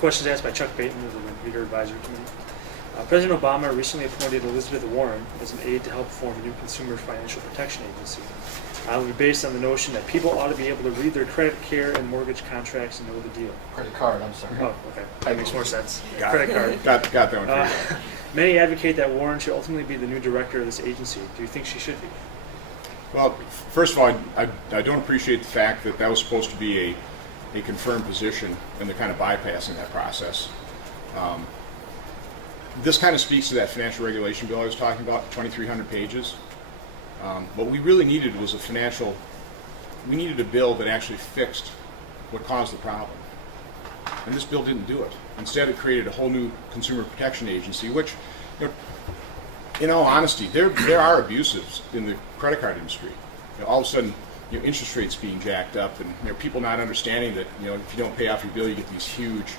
Questions asked by Chuck Payton of the Reader Advisory Committee. President Obama recently appointed Elizabeth Warren as an aide to help form a new consumer financial protection agency. It will be based on the notion that people ought to be able to read their credit, care, and mortgage contracts and know the deal. Credit card, I'm sorry. Oh, okay. That makes more sense. Got Credit it. card. Got that one. Many advocate that Warren should ultimately be the new director of this agency. Do you think she should be? Well, first of all, I don't appreciate the fact that that was supposed to be a confirmed position, and they're kind of bypassing that process. This kind of speaks to that financial regulation bill I was talking about, 2,300 pages. What we really needed was we needed a bill that actually fixed what caused the problem. And this bill didn't do it. Instead, it created a whole new consumer protection agency, which, in all honesty, there are abuses in the credit card industry. All of a sudden, interest rates being jacked up, and people not understanding that if you don't pay off your bill, you get these huge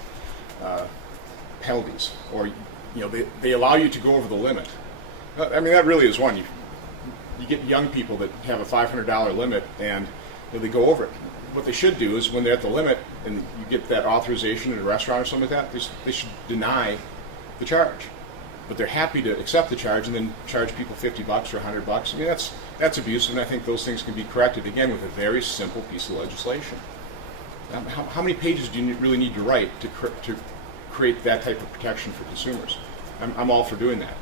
penalties, or they allow you to go over the limit. I mean, that really is one. You get young people that have a $500 limit, and they go over it. What they should do is, when they're at the limit and you get that authorization at a restaurant or something like that, they should deny the charge. But they're happy to accept the charge and then charge people $50 or $100. I mean, that's abusive, and I think those things can be corrected, again, with a very simple piece of legislation. How many pages do you really need to write to create that type of protection for consumers? I'm all for doing that.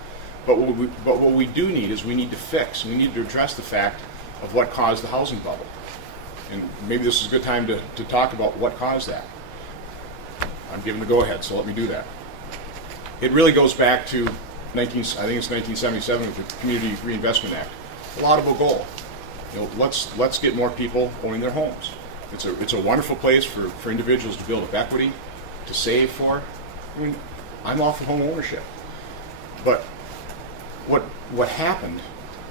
But what we do need is we need to address the fact of what caused the housing bubble. And maybe this is a good time to talk about what caused that. I'm given the go-ahead, so let me do that. It really goes back to I think it's 1977 with the Community Reinvestment Act. A laudable goal. Let's get more people owning their homes. It's a wonderful place for individuals to build up equity, to save for. I mean, I'm all for home ownership. But what happened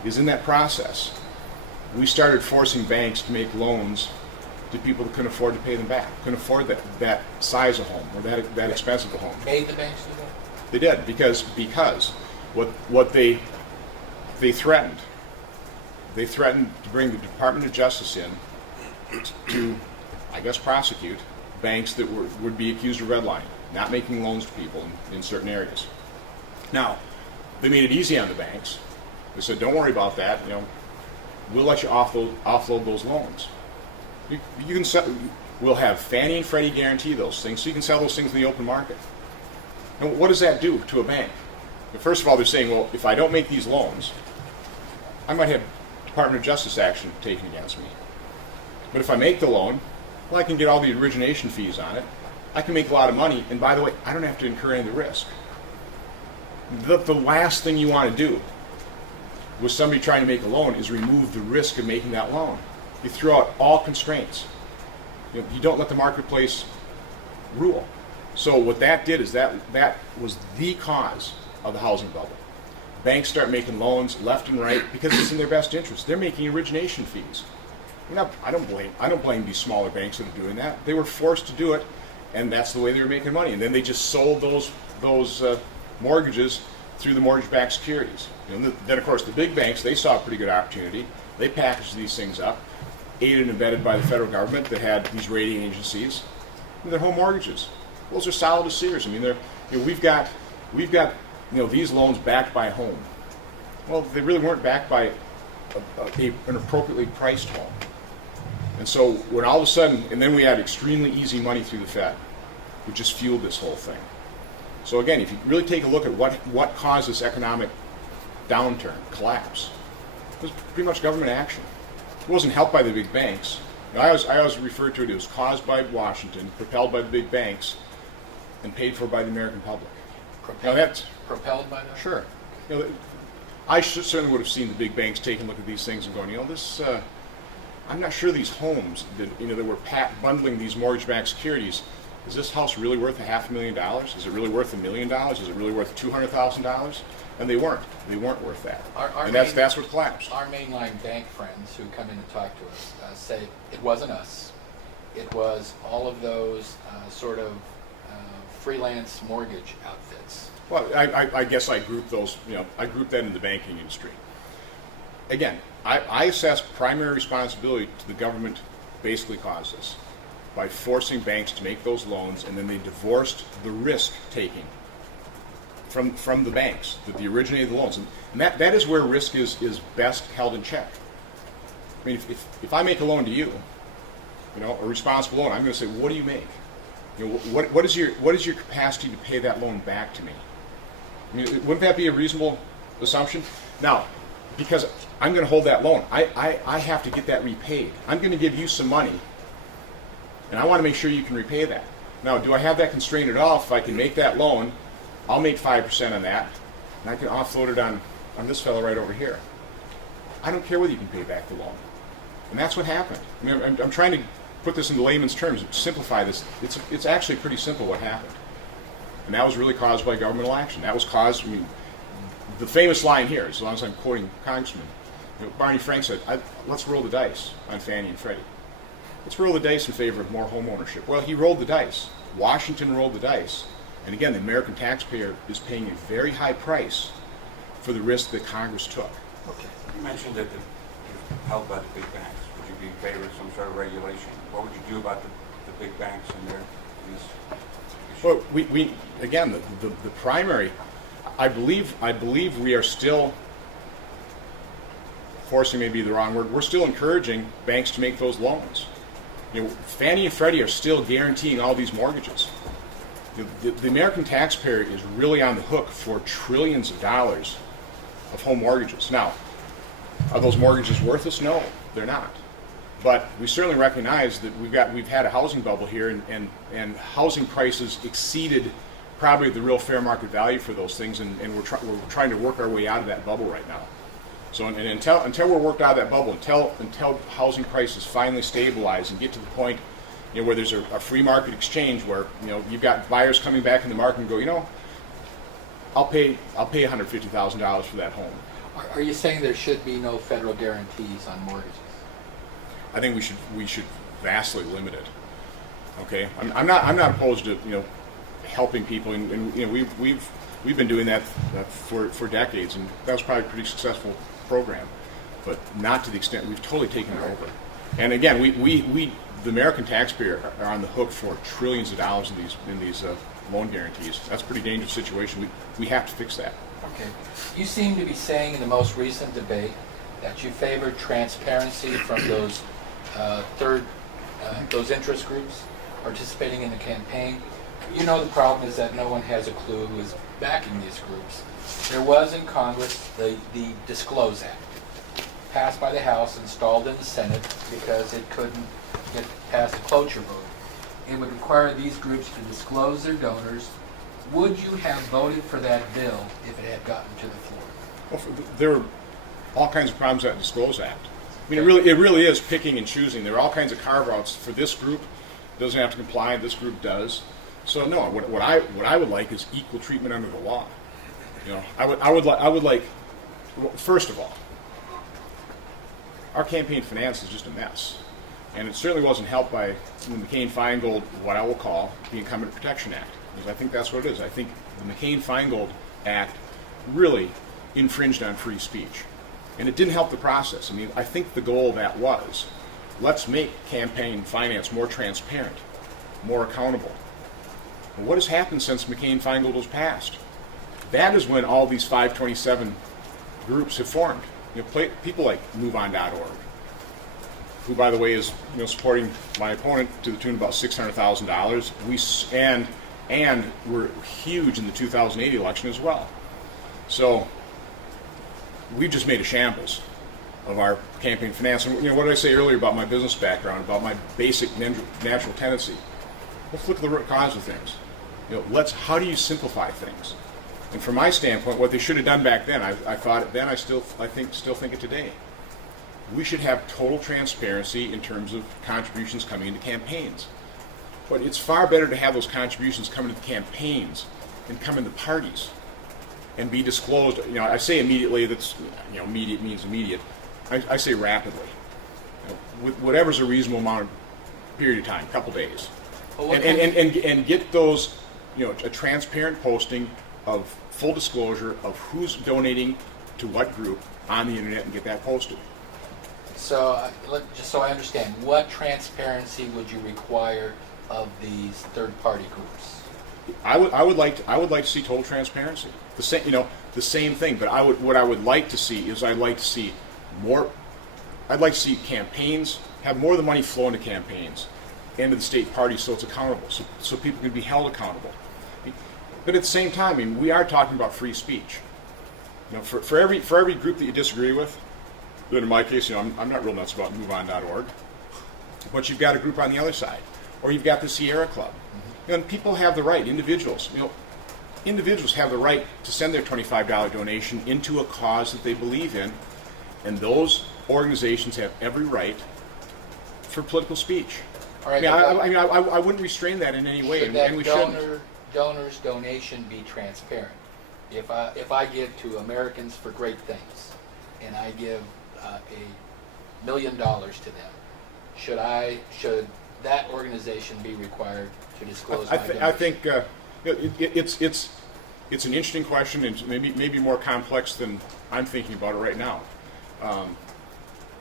is, in that process, we started forcing banks to make loans to people that couldn't afford to pay them back, couldn't afford that size of home or that expensive a home. Made the banks do that? They did, because what they threatened. They threatened to bring the Department of Justice in to, I guess, prosecute banks that would be accused of redlining, not making loans to people in certain areas. Now, they made it easy on the banks. They said, "Don't worry about that. We'll let you offload those loans. You can sell. We'll have Fannie and Freddie guarantee those things, so you can sell those things in the open market." And what does that do to a bank? First of all, they're saying, well, if I don't make these loans, I might have Department of Justice action taken against me. But if I make the loan, well, I can get all the origination fees on it. I can make a lot of money, and by the way, I don't have to incur any of the risk. The last thing you want to do with somebody trying to make a loan is remove the risk of making that loan. You throw out all constraints. You don't let the marketplace rule. So what that did is that was the cause of the housing bubble. Banks start making loans left and right because it's in their best interest. They're making origination fees. I don't blame these smaller banks that are doing that. They were forced to do it, and that's the way they were making money. And then they just sold those mortgages through the mortgage-backed securities. Then, of course, the big banks, they saw a pretty good opportunity. They packaged these things up, aided and abetted by the federal government that had these rating agencies. And their home mortgages, those are solid as Sears. I mean, we've got these loans backed by a home. Well, they really weren't backed by an appropriately priced home. And so when all of a sudden, and then we had extremely easy money through the Fed, which just fueled this whole thing. So again, if you really take a look at what caused this economic downturn, collapse, it was pretty much government action. It wasn't helped by the big banks. I always refer to it as caused by Washington, propelled by the big banks, and paid for by the American public. Propelled by that? Sure. I certainly would have seen the big banks taking a look at these things and going, I'm not sure these homes that were bundling these mortgage-backed securities. Is this house really worth $500,000? Is it really worth $1 million? Is it really worth $200,000? And they weren't. They weren't worth that. That's what collapsed. Our mainline bank friends who come in and talk to us say it wasn't us. It was all of those sort of freelance mortgage outfits. Well, I guess I group those. I group that in the banking industry. Again, I assess primary responsibility to the government basically caused this. by forcing banks to make those loans, and then they divorced the risk taking from the banks that the originated the loans, and that is where risk is best held in check. I mean, if I make a loan to you, a responsible loan, I'm going to say, what do you make? What is your capacity to pay that loan back to me? I mean, wouldn't that be a reasonable assumption? Now, because I'm going to hold that loan, I have to get that repaid. I'm going to give you some money, and I want to make sure you can repay that. Now, do I have that constraint at all? If I can make that loan, I'll make 5% on that, and I can offload it on this fellow right over here. I don't care whether you can pay back the loan. And that's what happened. I mean, I'm trying to put this into layman's terms, simplify this. It's actually pretty simple what happened. And that was really caused by governmental action. That was caused, the famous line here, as long as I'm quoting Congressman, Barney Frank said, let's roll the dice on Fannie and Freddie. Let's roll the dice in favor of more home ownership. Well, he rolled the dice. Washington rolled the dice. And again, the American taxpayer is paying a very high price for the risk that Congress took. Okay. You mentioned that you're held by the big banks. Would you be in favor of some sort of regulation? What would you do about the big banks and their use? Well, we again, the primary, I believe we are still forcing, may be the wrong word, we're still encouraging banks to make those loans. Fannie and Freddie are still guaranteeing all these mortgages. The American taxpayer is really on the hook for trillions of dollars of home mortgages. Now, are those mortgages worthless? No, they're not. But we certainly recognize that we've had a housing bubble here, and housing prices exceeded probably the real fair market value for those things, and we're trying to work our way out of that bubble right now. So until we're worked out of that bubble, until housing prices finally stabilize and get to the point where there's a free market exchange, where you've got buyers coming back in the market and go, I'll pay $150,000 for that home. Are you saying there should be no federal guarantees on mortgages? I think we should vastly limit it. Okay, I'm not opposed to helping people, and we've been doing that for decades, and that was probably a pretty successful program, but not to the extent we've totally taken it over. And again, we the American taxpayer are on the hook for trillions of dollars in these loan guarantees. That's a pretty dangerous situation. We have to fix that. Okay. You seem to be saying in the most recent debate that you favor transparency from those those interest groups participating in the campaign. The problem is that no one has a clue who is backing these groups. There was in Congress the Disclose Act, passed by the House, installed in the Senate because it couldn't get past the cloture vote. It would require these groups to disclose their donors. Would you have voted for that bill if it had gotten to the floor? Well, there are all kinds of problems with that Disclose Act. I mean, it really is picking and choosing. There are all kinds of carve-outs for this group. Doesn't have to comply. This group does. So no, what I would like is equal treatment under the law. I would like. Well, first of all, our campaign finance is just a mess, and it certainly wasn't helped by the McCain-Feingold, what I will call the Incumbent Protection Act, because I think that's what it is. I think the McCain-Feingold Act really infringed on free speech, and it didn't help the process. I mean, I think the goal of that was, let's make campaign finance more transparent, more accountable. Well, what has happened since McCain-Feingold was passed? That is when all these 527 groups have formed. People like MoveOn.org, who, by the way, is supporting my opponent to the tune of about $600,000. And were huge in the 2008 election as well. So we've just made a shambles of our campaign finance. And what did I say earlier about my business background, about my basic natural tendency? Let's look at the root cause of things. How do you simplify things? And from my standpoint, what they should have done back then, I thought it then, I still think it today. We should have total transparency in terms of contributions coming into campaigns. But it's far better to have those contributions come into campaigns and come into parties and be disclosed. I say immediately. That's immediate means immediate. I say rapidly. With whatever's a reasonable amount of period of time, a couple days, and get those a transparent posting of full disclosure of who's donating to what group on the internet and get that posted. So, just so I understand, what transparency would you require of these third-party groups? I would like to see total transparency. The same, the same thing. But what I would like to see is I'd like to see more. I'd like to see campaigns have more of the money flow into campaigns and to the state parties, so it's accountable, so people can be held accountable. But at the same time, I mean, we are talking about free speech. For every group that you disagree with, then in my case, I'm not real nuts about MoveOn.org, but you've got a group on the other side, or you've got the Sierra Club. And people have the right, individuals have the right to send their $25 donation into a cause that they believe in, and those organizations have every right for political speech. All right, I wouldn't restrain that in any way, should that and we shouldn't. donor's donation be transparent? If I give to Americans for Great Things, and I give $1 million to them, should that organization be required to disclose my donation? I think it's an interesting question, and maybe more complex than I'm thinking about it right now.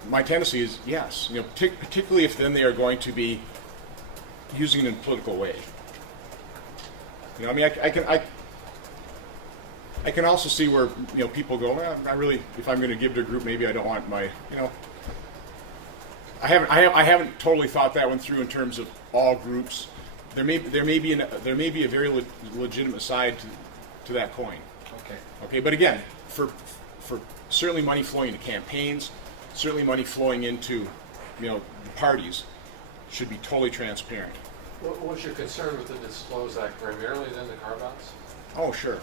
My tendency is yes, particularly if then they are going to be using it in a political way. I can also see where people go, well, I really, if I'm going to give to a group, maybe I don't want my, I haven't totally thought that one through in terms of all groups. There may be a very legitimate side to that coin. Okay, but again, for certainly money flowing into campaigns, certainly money flowing into the parties should be totally transparent. What's your concern with the Disclose Act, primarily then the carve-outs? Oh, sure.